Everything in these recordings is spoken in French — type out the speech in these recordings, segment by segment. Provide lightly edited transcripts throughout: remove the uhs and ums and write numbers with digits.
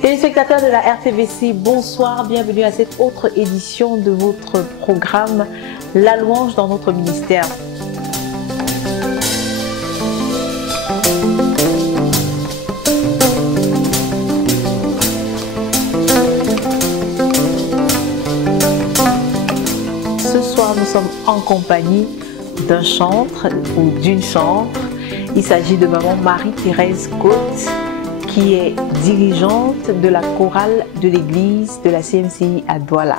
Téléspectateurs de la RTVC, bonsoir, bienvenue à cette autre édition de votre programme La Louange dans notre ministère. Ce soir, nous sommes en compagnie d'un chantre ou d'une chantre. Il s'agit de maman Marie-Thérèse Côte, qui est dirigeante de la chorale de l'église de la CMCI à Douala.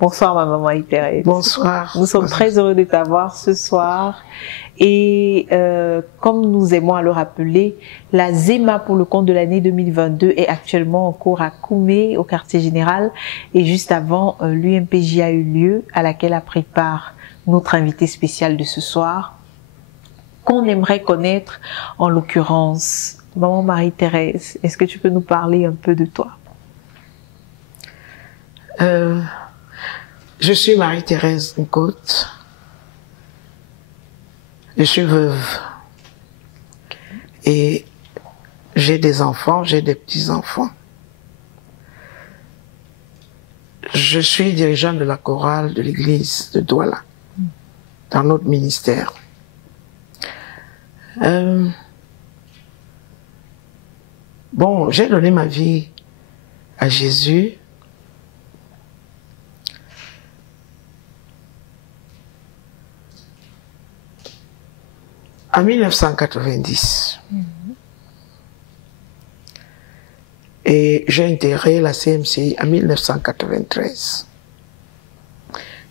Bonsoir maman Marie-Thérèse. Bonsoir. Nous sommes très heureux de t'avoir ce soir. Et comme nous aimons à le rappeler, la ZEMA pour le compte de l'année 2022 est actuellement en cours à Koumé, au quartier général. Et juste avant, l'UMPJ a eu lieu, à laquelle a pris part notre invité spécial de ce soir, qu'on aimerait connaître en l'occurrence. Maman Marie-Thérèse, est-ce que tu peux nous parler un peu de toi? Je suis Marie-Thérèse Côte. Je suis veuve. Et j'ai des enfants, j'ai des petits-enfants. Je suis dirigeante de la chorale de l'église de Douala, dans notre ministère. Bon, j'ai donné ma vie à Jésus en 1990. Et j'ai intégré la CMCI en 1993.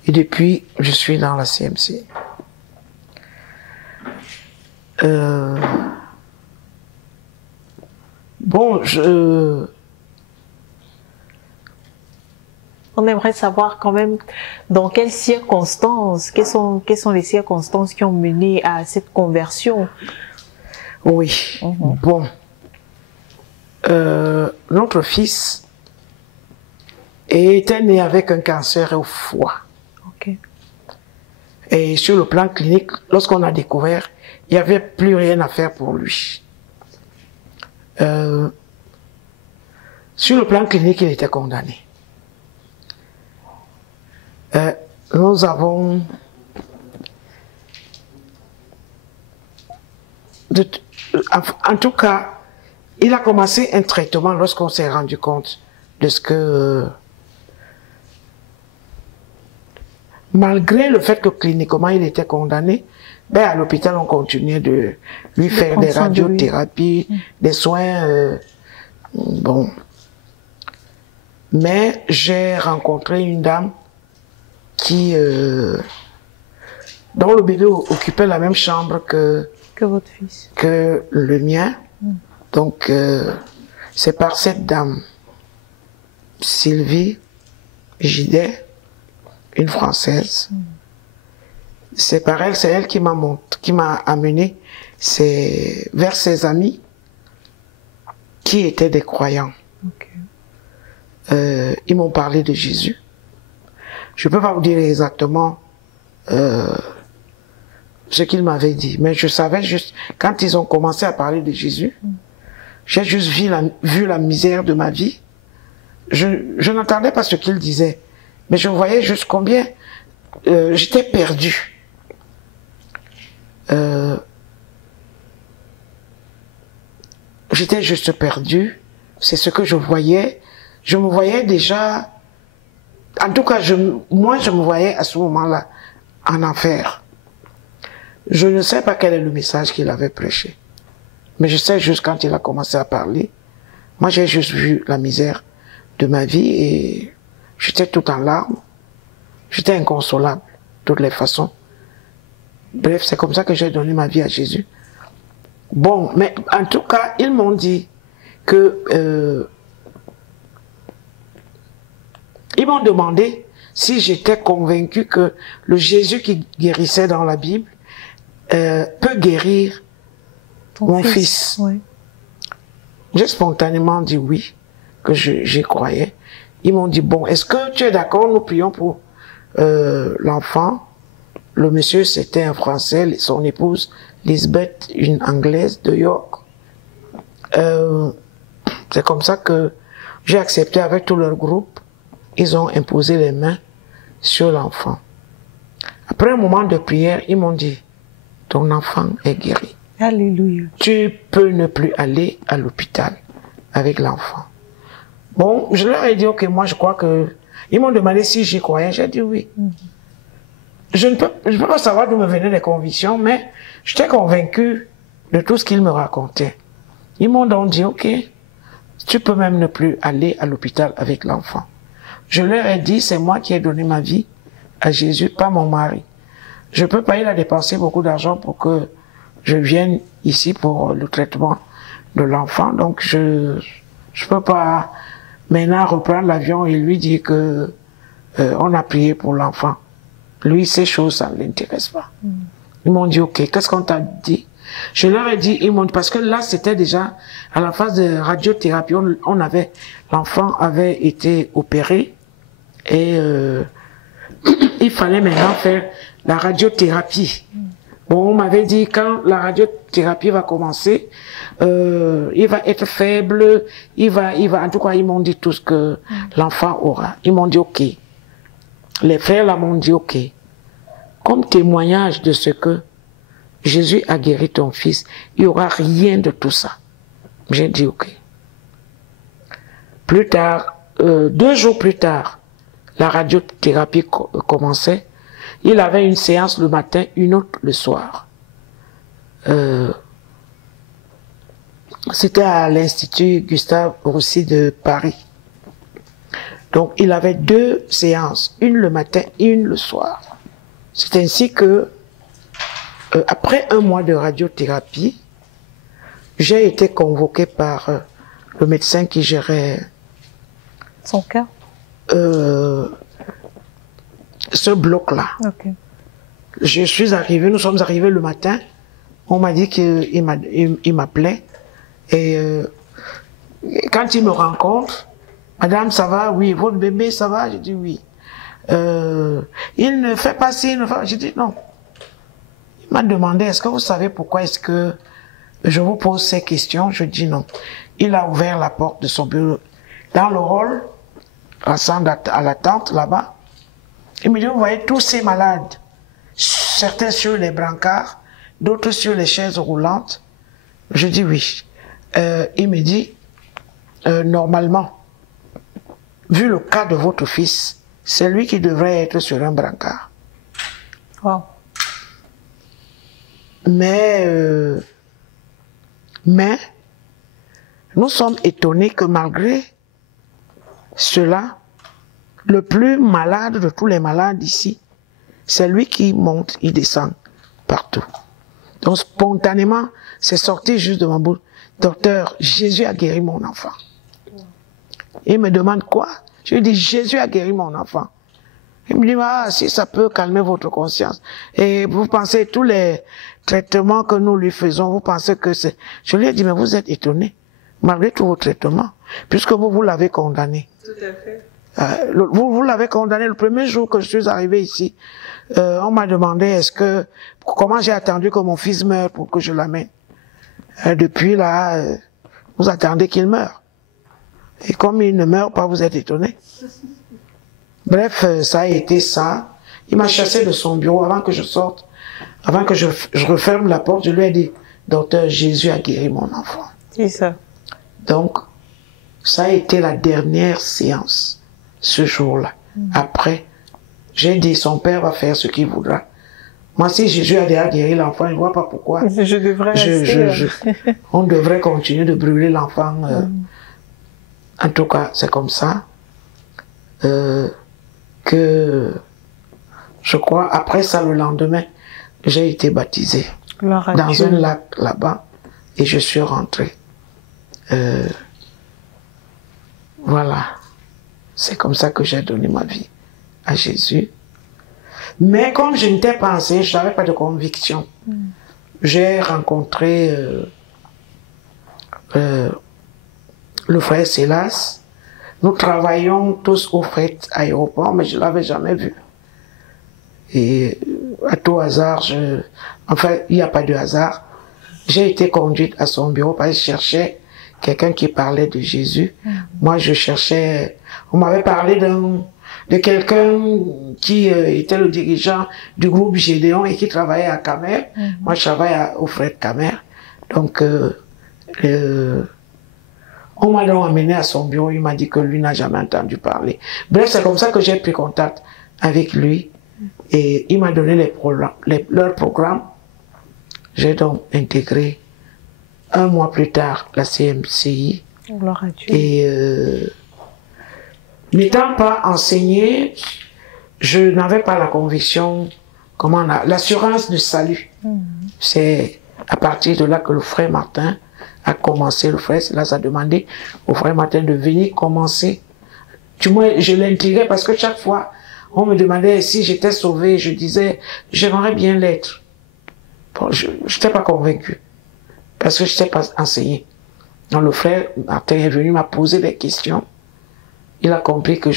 Et depuis, je suis dans la CMCI. Bon, on aimerait savoir quand même dans quelles circonstances, quelles sont les circonstances qui ont mené à cette conversion. Oui, bon. Notre fils était né avec un cancer au foie. Okay. Et sur le plan clinique, lorsqu'on a découvert, il n'y avait plus rien à faire pour lui. Sur le plan clinique, il était condamné. Nous avons en tout cas, il a commencé un traitement lorsqu'on s'est rendu compte de ce que malgré le fait que cliniquement il était condamné, ben à l'hôpital on continuait de lui faire des radiothérapies, des soins, bon. Mais j'ai rencontré une dame qui, dont le bébé occupait la même chambre que votre fils, que le mien. Donc c'est par cette dame, Sylvie Gidet, une Française. C'est par elle, c'est elle qui m'a amené vers ses amis qui étaient des croyants. Okay. Ils m'ont parlé de Jésus. Je ne peux pas vous dire exactement ce qu'ils m'avaient dit, mais je savais juste, quand ils ont commencé à parler de Jésus, j'ai juste vu la misère de ma vie. Je n'entendais pas ce qu'ils disaient, mais je voyais juste combien j'étais perdu. J'étais juste perdu, c'est ce que je voyais. Je me voyais déjà, en tout cas, moi je me voyais à ce moment-là en enfer. Je ne sais pas quel est le message qu'il avait prêché, mais je sais juste quand il a commencé à parler, moi j'ai juste vu la misère de ma vie et j'étais tout en larmes, j'étais inconsolable de toutes les façons. Bref, c'est comme ça que j'ai donné ma vie à Jésus. Bon, mais en tout cas, ils m'ont dit que ils m'ont demandé si j'étais convaincu que le Jésus qui guérissait dans la Bible peut guérir mon fils. Oui. J'ai spontanément dit oui, que j'y croyais. Ils m'ont dit, bon, est-ce que tu es d'accord, nous prions pour l'enfant. Le monsieur, c'était un Français, son épouse, Lisbeth, une Anglaise de York. C'est comme ça que j'ai accepté avec tout leur groupe. Ils ont imposé les mains sur l'enfant. Après un moment de prière, ils m'ont dit, ton enfant est guéri. Alléluia. Tu peux ne plus aller à l'hôpital avec l'enfant. Bon, je leur ai dit, ok, moi je crois que... Ils m'ont demandé si j'y croyais, j'ai dit oui. Je ne peux pas savoir d'où me venaient les convictions, mais j'étais convaincu de tout ce qu'ils me racontaient. Ils m'ont donc dit, ok, tu peux même ne plus aller à l'hôpital avec l'enfant. Je leur ai dit, c'est moi qui ai donné ma vie à Jésus, pas mon mari. Je peux pas, il a dépensé beaucoup d'argent pour que je vienne ici pour le traitement de l'enfant, donc je peux pas maintenant reprendre l'avion et lui dire que on a prié pour l'enfant. Lui, ces choses, ça ne l'intéresse pas. Ils m'ont dit, ok, qu'est-ce qu'on t'a dit? Je leur ai dit, ils m'ont dit, parce que là, c'était déjà à la phase de radiothérapie, l'enfant avait été opéré et il fallait maintenant faire la radiothérapie. Bon, on m'avait dit, quand la radiothérapie va commencer, il va être faible, en tout cas, ils m'ont dit tout ce que l'enfant aura. Ils m'ont dit, ok. Les frères là m'ont dit, ok. Comme témoignage de ce que Jésus a guéri ton fils, il n'y aura rien de tout ça. J'ai dit, ok. Plus tard, 2 jours plus tard, la radiothérapie commençait. Il avait une séance le matin, une autre le soir. C'était à l'Institut Gustave Roussy de Paris. Donc, il avait 2 séances, une le matin, une le soir. C'est ainsi que, après 1 mois de radiothérapie, j'ai été convoqué par le médecin qui gérait son cas. Ce bloc-là. Okay. Je suis arrivé, nous sommes arrivés le matin, on m'a dit qu'il m'appelait, et quand il me rencontre, madame, ça va? Oui. Votre bébé, ça va? Je dis oui. Il ne fait pas ci, il ne fait pas... Je dis non. Il m'a demandé, est-ce que vous savez pourquoi est-ce que je vous pose ces questions? Je dis non. Il a ouvert la porte de son bureau. Dans le hall, à la tente là-bas, il me dit, vous voyez tous ces malades, certains sur les brancards, d'autres sur les chaises roulantes. Je dis oui. Il me dit, normalement, vu le cas de votre fils, c'est lui qui devrait être sur un brancard. Wow. Mais nous sommes étonnés que malgré cela, le plus malade de tous les malades ici, c'est lui qui monte, il descend partout. Donc spontanément, c'est sorti juste de ma bouche. Docteur, Jésus a guéri mon enfant. Il me demande quoi? Je lui dis, Jésus a guéri mon enfant. Il me dit, ah, si ça peut calmer votre conscience. Et vous pensez, tous les traitements que nous lui faisons, vous pensez que c'est... Je lui ai dit, mais vous êtes étonné, malgré tous vos traitements, puisque vous l'avez condamné. Tout à fait. Vous l'avez condamné le premier jour que je suis arrivé ici. On m'a demandé comment j'ai attendu que mon fils meure pour que je l'amène. Depuis là, vous attendez qu'il meure. Et comme il ne meurt pas, vous êtes étonné. Bref, ça a été ça. Il m'a chassé de son bureau avant que je sorte, avant que je referme la porte. Je lui ai dit, docteur, Jésus a guéri mon enfant. C'est ça. Donc, ça a été la dernière séance. Ce jour-là. Après, j'ai dit, son père va faire ce qu'il voudra. Moi, si Jésus a déjà guéri l'enfant, je ne vois pas pourquoi. Je devrais rester. On devrait continuer de brûler l'enfant. En tout cas, c'est comme ça que, je crois, après ça, le lendemain, j'ai été baptisé dans un lac là-bas et je suis rentré. Voilà. C'est comme ça que j'ai donné ma vie à Jésus. Mais comme je n'étais pas enseignée, je n'avais pas de conviction. J'ai rencontré le frère Silas. Nous travaillons tous au fret aéroport, mais je ne l'avais jamais vu. Et à tout hasard, enfin, il n'y a pas de hasard, j'ai été conduite à son bureau parce qu'il cherchait quelqu'un qui parlait de Jésus. Moi, je cherchais, on m'avait parlé de quelqu'un qui était le dirigeant du groupe Gédéon et qui travaillait à Camer. Moi, je travaille au Fred Camer. Donc, on m'a donc amené à son bureau, il m'a dit que lui n'a jamais entendu parler. Bref, c'est comme ça que j'ai pris contact avec lui et il m'a donné leur programme. J'ai donc intégré un mois plus tard la CMCI. Et n'étant pas enseigné, je n'avais pas la conviction, l'assurance du salut. C'est à partir de là que le frère Martin a commencé. Le frère Silas a demandé au frère Martin de venir commencer. Du moins, je l'intriguais parce que chaque fois, on me demandait si j'étais sauvé. Je disais, j'aimerais bien l'être. Bon, je n'étais pas convaincu parce que je n'étais pas enseigné. Donc le frère Martin est venu m'a poser des questions. Il a compris que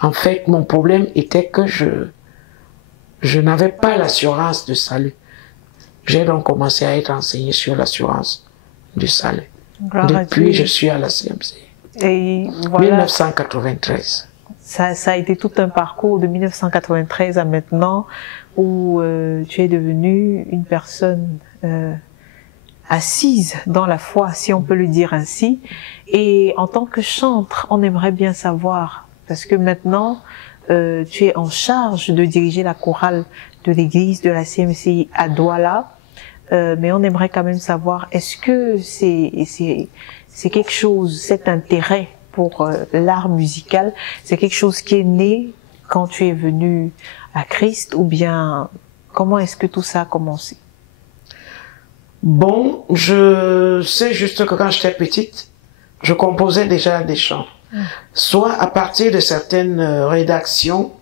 en fait, mon problème était que je n'avais pas l'assurance de salut. J'ai donc commencé à être enseigné sur l'assurance du salut. Depuis, je suis à la CMC. Et voilà, 1993. Ça a été tout un parcours de 1993 à maintenant où tu es devenu une personne assise dans la foi, si on peut le dire ainsi. Et en tant que chantre, on aimerait bien savoir, parce que maintenant, tu es en charge de diriger la chorale de l'église de la CMCI à Douala, mais on aimerait quand même savoir, est-ce que c'est quelque chose, cet intérêt pour l'art musical, c'est quelque chose qui est né quand tu es venu à Christ, ou bien comment est-ce que tout ça a commencé? Bon, je sais juste que quand j'étais petite, je composais déjà des chants, soit à partir de certaines rédactions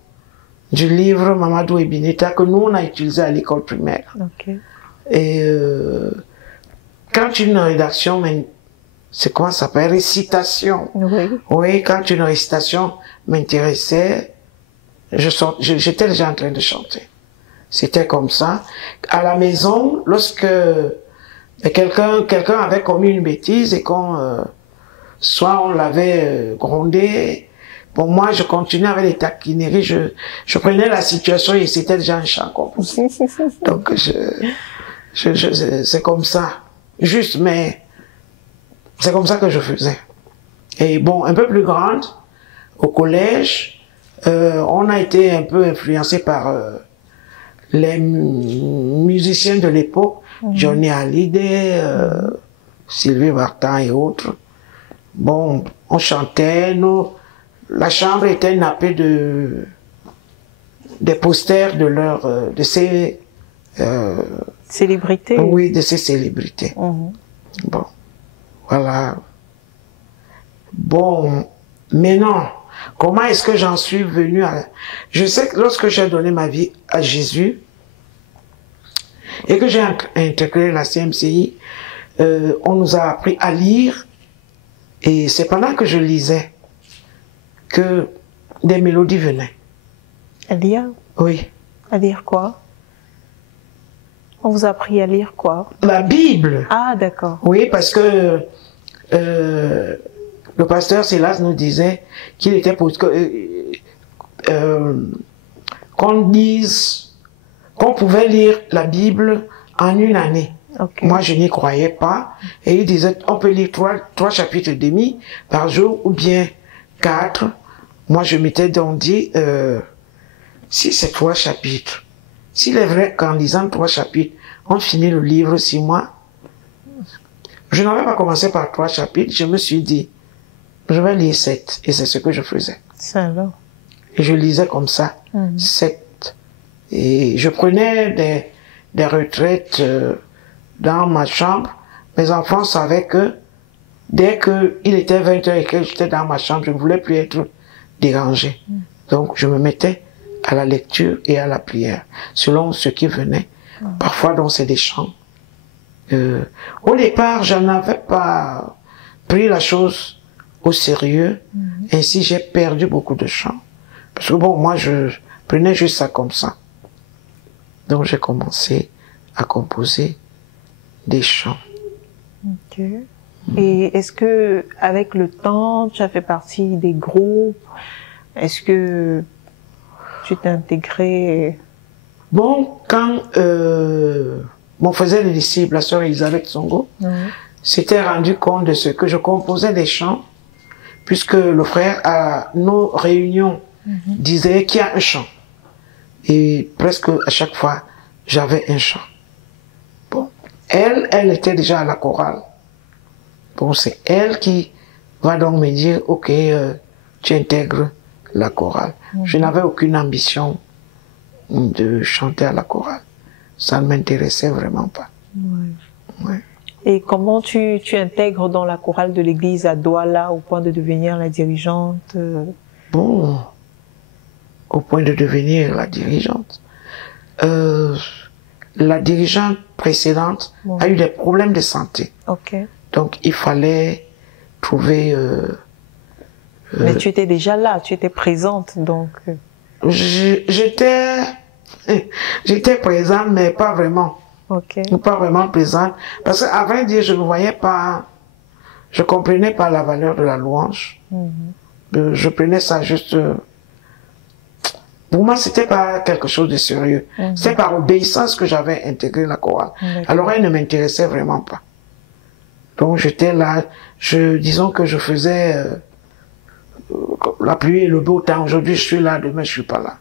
du livre Mamadou et Bineta que nous on a utilisé à l'école primaire. Et quand une rédaction, c'est quoi ça s'appelle, récitation. Oui, quand une récitation m'intéressait, j'étais déjà en train de chanter. C'était comme ça. À la maison, lorsque quelqu'un avait commis une bêtise et soit on l'avait grondé, bon, moi, je continuais avec les taquineries, je prenais la situation et c'était déjà un chant composé. Donc, c'est comme ça. Juste, mais c'est comme ça que je faisais. Et bon, un peu plus grande, au collège, on a été un peu influencé par les musiciens de l'époque, Johnny Hallyday, Sylvie Vartan et autres. Bon, on chantait, la chambre était nappée des posters de ces célébrités. Oui, de ces célébrités. Bon, voilà. Bon, maintenant, comment est-ce que j'en suis venu à... Je sais que lorsque j'ai donné ma vie à Jésus et que j'ai intégré la CMCI, on nous a appris à lire. Et c'est pendant que je lisais que des mélodies venaient. À lire? Oui. À lire quoi? On vous a appris à lire quoi? La Bible. Ah, d'accord. Oui, parce que le pasteur Silas nous disait qu'il était pour qu'on pouvait lire la Bible en une année. Moi, je n'y croyais pas. Et il disait, on peut lire trois chapitres et demi par jour ou bien 4. Moi, je m'étais donc dit, si c'est 3 chapitres, s'il est vrai qu'en lisant 3 chapitres, on finit le livre 6 mois, je n'avais pas commencé par 3 chapitres, je me suis dit, je vais lire 7. Et c'est ce que je faisais. Ça alors. Et je lisais comme ça, 7. Et je prenais des retraites dans ma chambre. Mes enfants savaient que dès qu'il était 20h et que j'étais dans ma chambre, je ne voulais plus être dérangé. Donc je me mettais à la lecture et à la prière, selon ce qui venait. Parfois, donc, c'est des chants. Au départ, je n'avais pas pris la chose au sérieux. Ainsi, j'ai perdu beaucoup de chants. Parce que bon, moi, je prenais juste ça comme ça. Donc, j'ai commencé à composer des chants. Ok. Et est-ce que, avec le temps, tu as fait partie des groupes? Est-ce que tu t'es intégré? Bon, quand mon frère les disciples, la sœur Elisabeth Songo, s'était rendu compte de ce que je composais des chants, puisque le frère, à nos réunions, disait qu'il y a un chant. Et presque à chaque fois, j'avais un chant. Bon, elle était déjà à la chorale. Bon, c'est elle qui va donc me dire, ok, tu intègres la chorale. Je n'avais aucune ambition de chanter à la chorale. Ça ne m'intéressait vraiment pas. Ouais. Et comment tu intègres dans la chorale de l'église à Douala au point de devenir la dirigeante? Bon, au point de devenir la dirigeante. La dirigeante précédente a eu des problèmes de santé. Okay. Donc il fallait trouver... Mais tu étais déjà là, tu étais présente, donc... J'étais présente, mais pas vraiment. Okay. Pas vraiment présente. Parce qu'à vrai dire, je ne voyais pas... Je comprenais pas la valeur de la louange. Je prenais ça juste... Pour moi, c'était pas quelque chose de sérieux. C'est par obéissance que j'avais intégré la chorale. Alors, elle ne m'intéressait vraiment pas. Donc, j'étais là, disons que je faisais la pluie et le beau temps. Aujourd'hui, je suis là, demain, je suis pas là.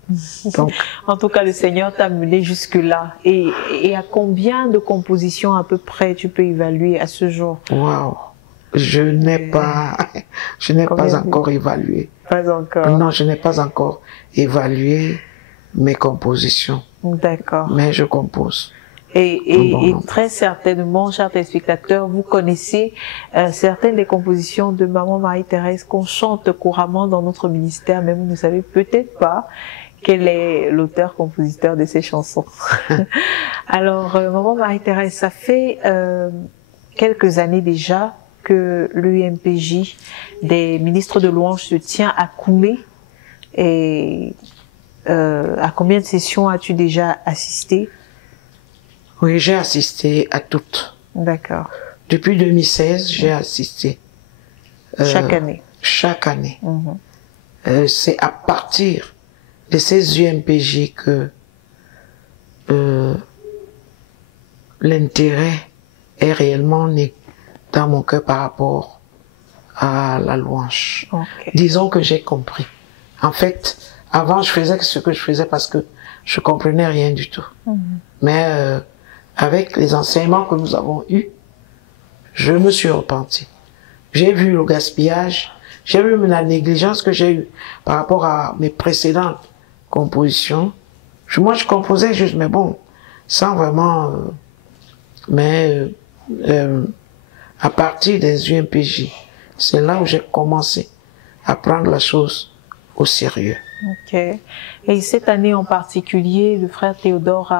Donc, en tout cas, le Seigneur t'a mené jusque-là. Et à combien de compositions à peu près tu peux évaluer à ce jour? Waouh! Je n'ai pas encore évalué. Pas encore. Non, je n'ai pas encore évalué mes compositions. D'accord. Mais je compose. Et très certainement, chers téléspectateurs, vous connaissez certaines des compositions de Maman Marie-Thérèse qu'on chante couramment dans notre ministère, mais vous ne savez peut-être pas quel est l'auteur-compositeur de ces chansons. Alors, Maman Marie-Thérèse, ça fait quelques années déjà que l'UMPJ des ministres de louange se tient à Koumé. Et à combien de sessions as-tu déjà assisté? Oui, j'ai assisté à toutes. D'accord. Depuis 2016, j'ai assisté. Chaque année? Chaque année. C'est à partir de ces UMPJ que l'intérêt est réellement né dans mon cœur par rapport à la louange. Okay. Disons que j'ai compris. En fait, avant, je faisais ce que je faisais parce que je comprenais rien du tout. Mais avec les enseignements que nous avons eus, je me suis repenti. J'ai vu le gaspillage, j'ai vu la négligence que j'ai eue par rapport à mes précédentes compositions. Moi, je composais juste, mais bon, sans vraiment... à partir des UMPJ, c'est là où j'ai commencé à prendre la chose au sérieux. Ok. Et cette année en particulier, le frère Théodore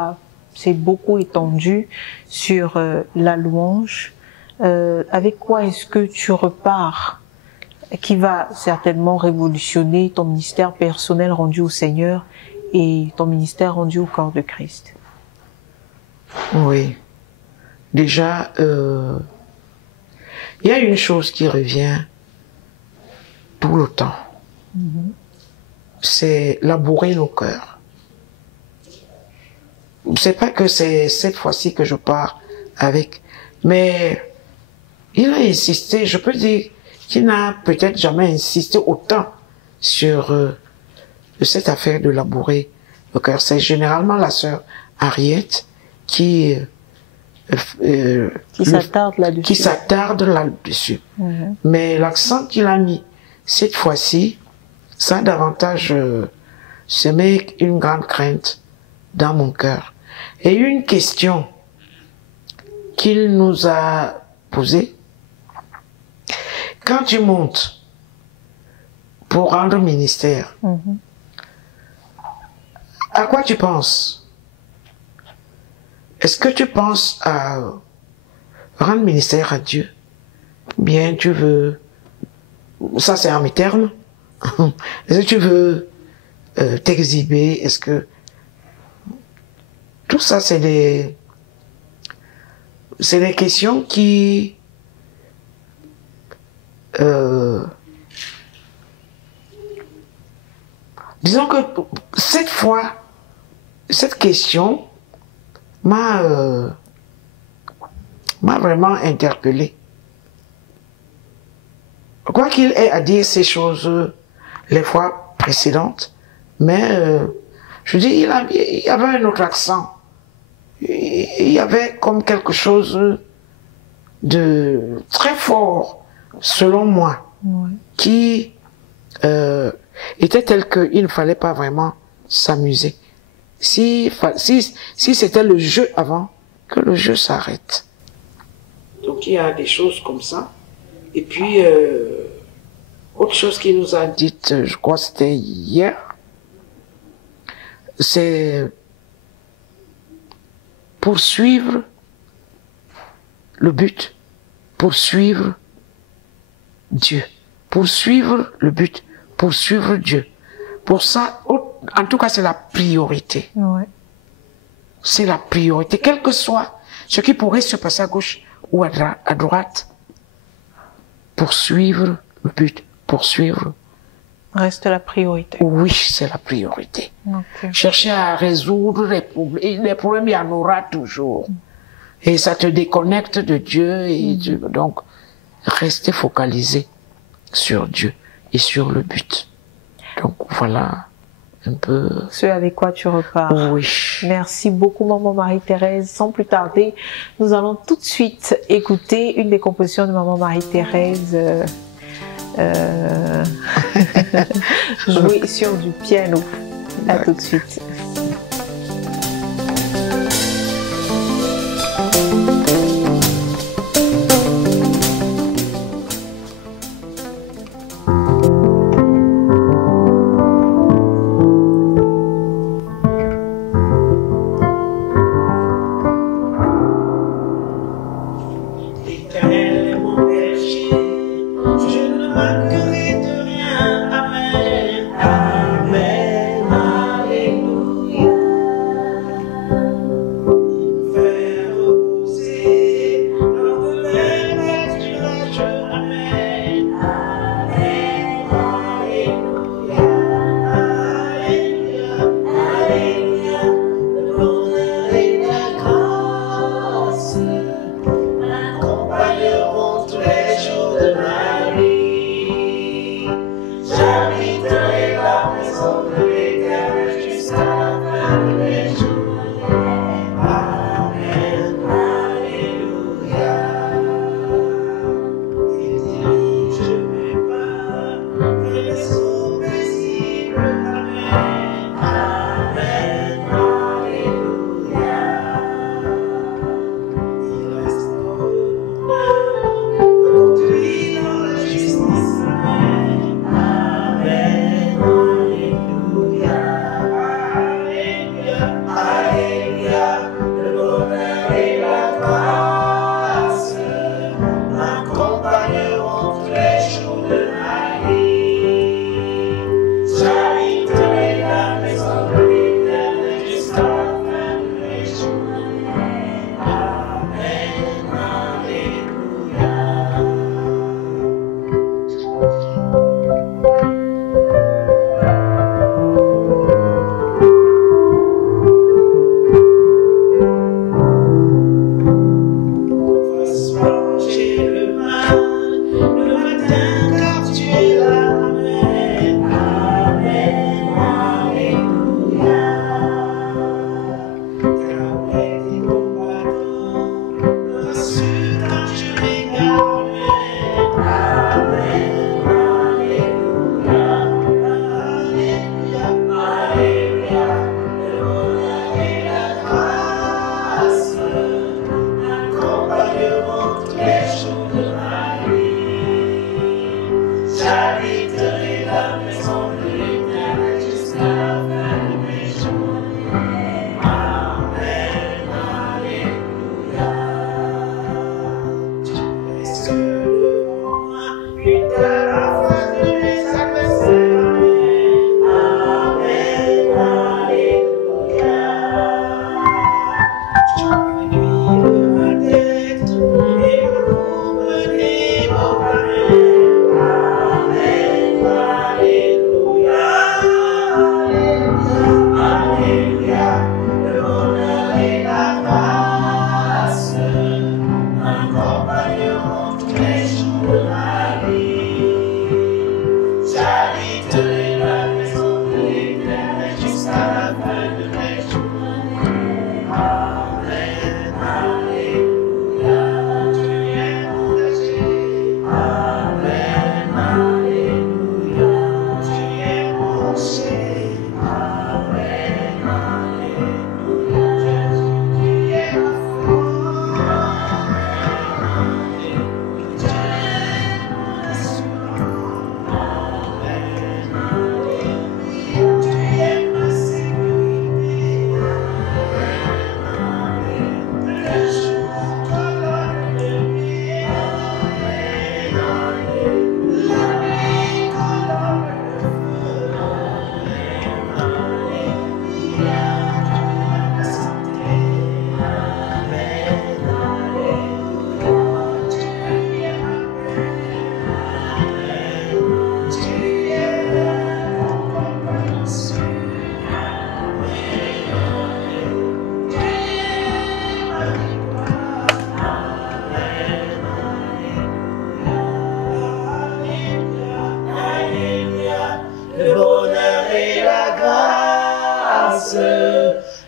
s'est beaucoup étendu sur la louange. Avec quoi est-ce que tu repars, qui va certainement révolutionner ton ministère personnel rendu au Seigneur et ton ministère rendu au corps de Christ? Oui. Déjà, il y a une chose qui revient tout le temps. C'est labourer nos cœurs. C'est pas que c'est cette fois-ci que je pars avec, mais il a insisté, je peux dire qu'il n'a peut-être jamais insisté autant sur cette affaire de labourer le cœur. C'est généralement la sœur Harriet qui s'attarde là-dessus. Mais l'accent qu'il a mis cette fois-ci, ça a davantage semé une grande crainte dans mon cœur. Et une question qu'il nous a posée: quand tu montes pour rendre ministère, à quoi tu penses? Est-ce que tu penses à rendre ministère à Dieu? Bien, tu veux... Ça, c'est en mes termes. Est-ce que tu veux t'exhiber? Est-ce que... Tout ça, c'est des questions qui disons que cette fois, cette question m'a vraiment interpellé. Quoi qu'il ait à dire ces choses les fois précédentes, mais je dis, il y avait un autre accent. Il y avait comme quelque chose de très fort, selon moi, qui était tel qu'il ne fallait pas vraiment s'amuser. Si c'était le jeu avant, que le jeu s'arrête. Donc il y a des choses comme ça. Et puis, autre chose qu'il nous a dite, je crois que c'était hier, c'est poursuivre le but, poursuivre Dieu, poursuivre le but, poursuivre Dieu. Pour ça, en tout cas, c'est la priorité. Ouais. C'est la priorité, quel que soit ce qui pourrait se passer à gauche ou à droite. Poursuivre le but, poursuivre. Reste la priorité. Oui, c'est la priorité. Okay. Chercher à résoudre les problèmes, il y en aura toujours. Et ça te déconnecte de Dieu. Et donc, rester focalisé sur Dieu et sur le but. Donc, voilà un peu... Ce avec quoi tu repars. Oui. Merci beaucoup, Maman Marie-Thérèse. Sans plus tarder, nous allons tout de suite écouter une des compositions de Maman Marie-Thérèse jouer sur du piano. À tout de suite.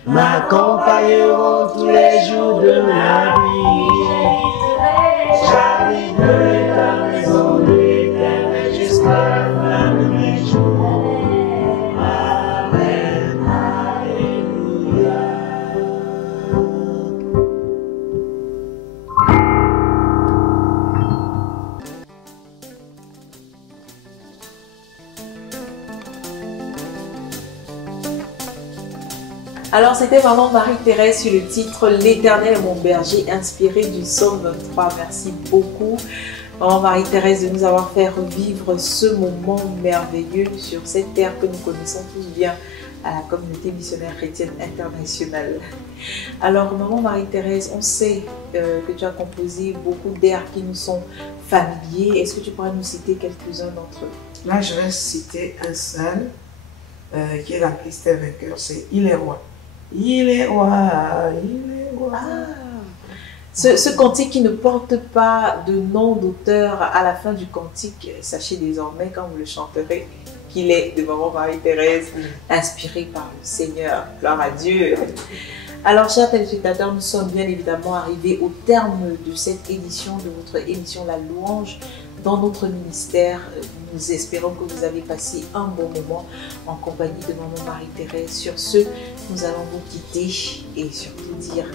m'accompagneront tous les jours de ma vie. J'habiterai ta maison de l'Éternel jusqu'à la fin de mes jours. Amen, alléluia. Alors, c'était Maman Marie-Thérèse sur le titre « L'Éternel est mon berger » inspiré du psaume 23. Merci beaucoup, Maman Marie-Thérèse, de nous avoir fait revivre ce moment merveilleux sur cette terre que nous connaissons tous bien à la communauté missionnaire chrétienne internationale. Alors, Maman Marie-Thérèse, on sait que tu as composé beaucoup d'airs qui nous sont familiers. Est-ce que tu pourrais nous citer quelques-uns d'entre eux? Là, je vais citer un seul qui est dans Christ est vainqueur, c'est « Il est roi ». Il est roi, il est roi. Ah, ce cantique qui ne porte pas de nom d'auteur à la fin du cantique, sachez désormais quand vous le chanterez qu'il est de Maman Marie-Thérèse, inspiré par le Seigneur. Gloire à Dieu. Alors, chers téléspectateurs, nous sommes bien évidemment arrivés au terme de cette édition, de votre émission La Louange dans notre ministère. Nous espérons que vous avez passé un bon moment en compagnie de Maman Marie-Thérèse. Sur ce, nous allons vous quitter et surtout dire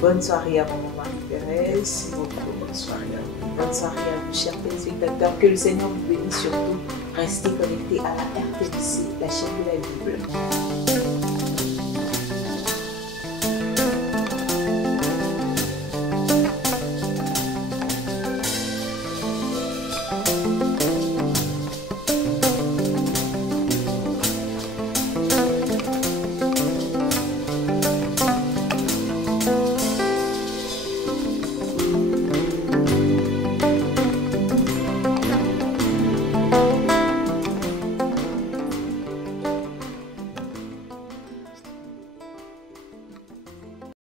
bonne soirée à Maman Marie-Thérèse. Bonne soirée à vous. Bonne soirée à vous, chers téléspectateurs. Que le Seigneur vous bénisse surtout. Restez connectés à la RTBC, la chaîne de la Bible.